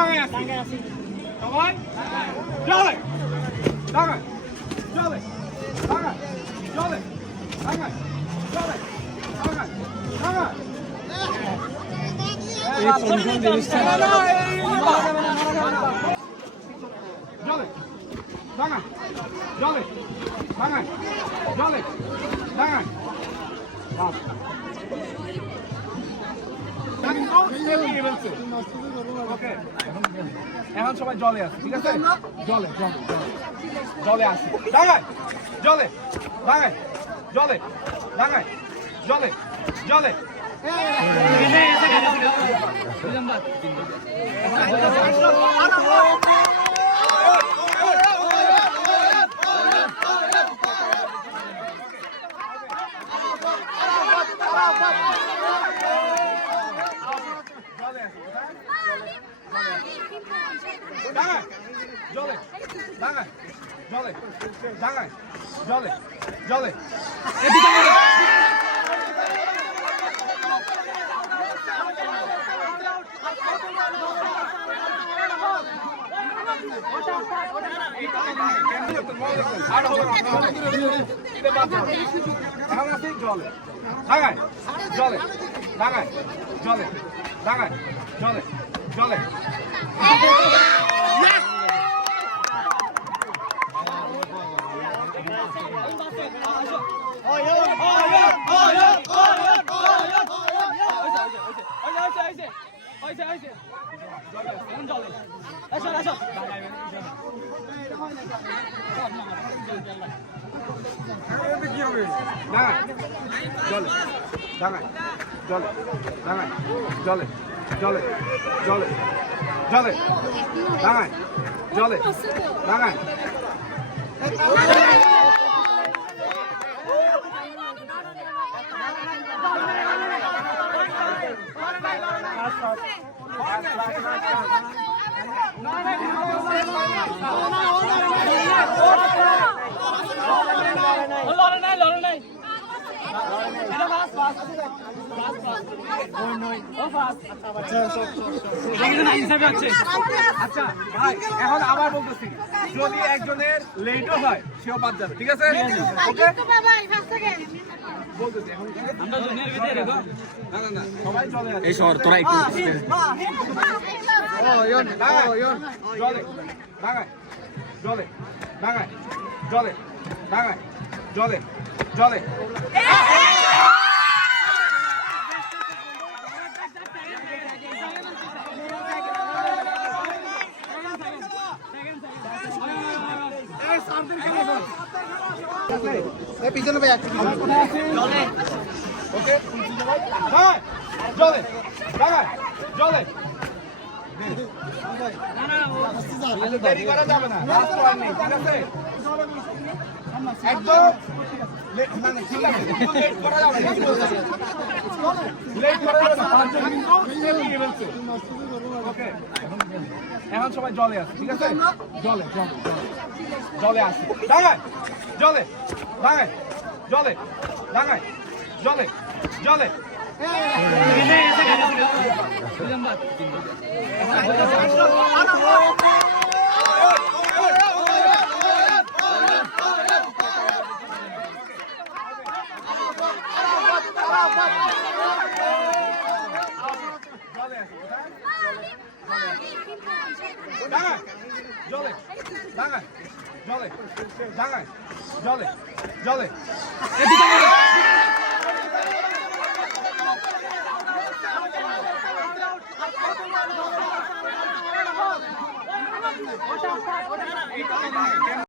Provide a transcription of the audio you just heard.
ডাঙায় আছি সবাই জলে ডাঙায় জলে ডাঙায় জলে ডাঙায় জলে ডাঙায় ডাঙায় এই পঞ্চম জিনিসটা জলে ডাঙায় জলে ডাঙায় জলে ডাঙায় এখন সবাই জলে আছে ঠিক আছে জলে জলে আছে ডাঙায় জলে ডাঙায় জলে ডাঙায় জলে জলে জলে ডাঙায় জলে ডাঙায় জলে জলে এখন আছে জলে ডাঙায় জলে ডাঙায় জলে ডাঙায় জলে জলে কি হবে জলে ডাঙায় জলে ডাঙায় জলে জলে জলে জলে ডাঙায় জলে ডাঙায় আচ্ছা ভাই এখন আবার বলতেছি যদি একজনের লেটও হয় সেও বাদ যাবে ঠিক আছে সবাই চলে এই শহর তোরা একটু জলে ডাঙায় জলে ডাঙায় জলে ডাঙায় জলে জলে পিছনে ভাই ওকে হ্যাঁ জলে ডাঙায় জলে দেরি করা যাবে না লাস্ট ওয়ার্নিং ঠিক আছে একদম মানে ঠিক আছে লেট করা যাবে না লেট করা যাবে না ওকে এখন সবাই জলে আছে ঠিক আছে জলে জলে জলে আছে ডাঙায় জলে ডাঙায় জলে ডাঙায় জলে জলে জলে ডাঙায় জলে ডাঙায় জলে জলে